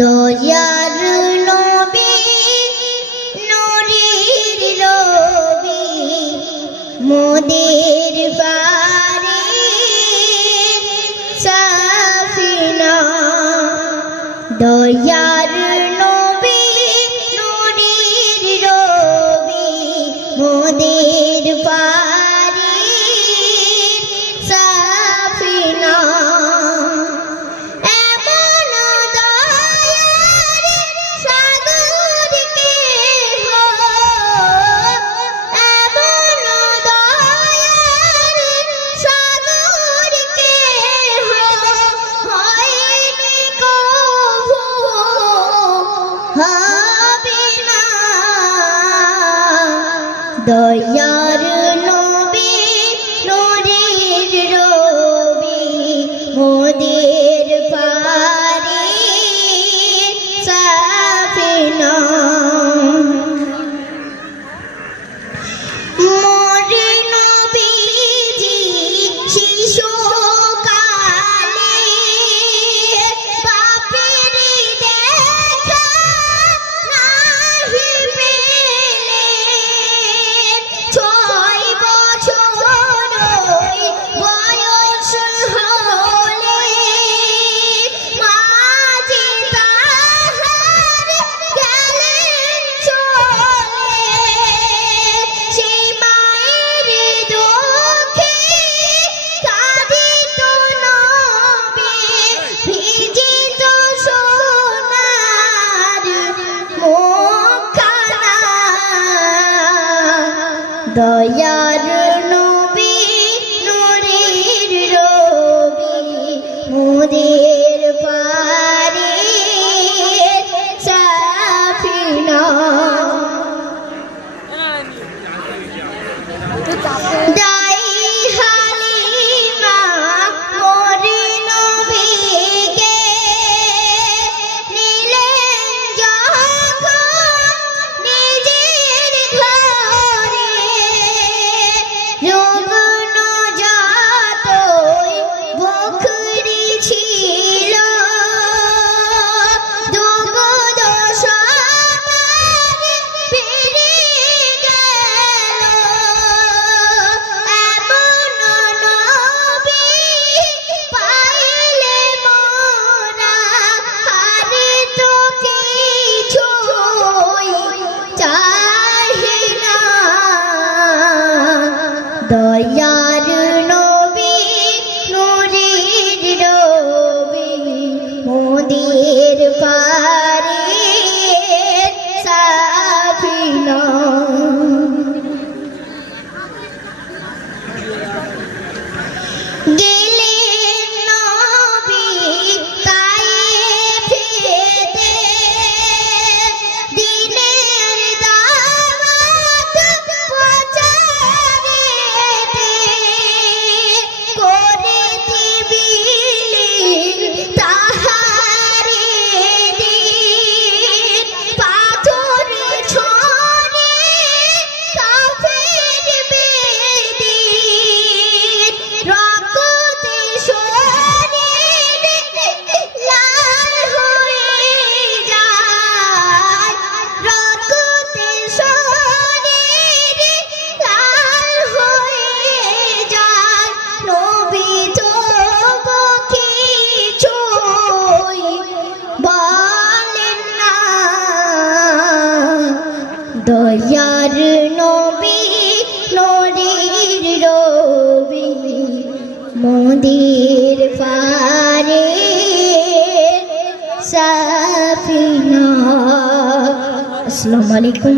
দয়ার নবী নূরের রবি মোদের পারে সাফিনা দয়ার নবী নূরের রবি মোদের পারে সাফিনা দয়ার নবী নূরের রবি মোদের পারে সাফিনা মোর নবীজি শিশুকালে বাপের দেখা নাহি পেলেন 6 বছর বয়স হলে মাঝে তাহার গেলেন চলে সেই মায়ের দুঃখে কাঁদিত নবী ভিজিত সোনার মুখখানা দয়ার নবী নূরের রবি মোদের পারে সাফিনা দাই হালিমা মোর নবীকে নিলেন যখন নিজের ঘরে রুগ্ন যতই বকরি ছিল দুগ্ধ সবার ফিরে গেল এমন নবী পাইলে মোরা হারে তো কিছুই চাহি না দয়ার নবী নূরের রবি মোদের পারে সাফিনা গেলেন নবী তায়েফেতে দ্বীনের দাওয়াত প্রচারেতে করেতে বিলীন তাহারে দিন পাথর ছড়ে কাফের বেদিন রক্তে শরীর লাল হয়ে যায় রক্তে শরীর লাল হয়ে যায় নবী তবু কিছুই বলেন না দয়ার নবী নূরের রবি মোদের পারে সাফিনা আসসালামু আলাইকুম।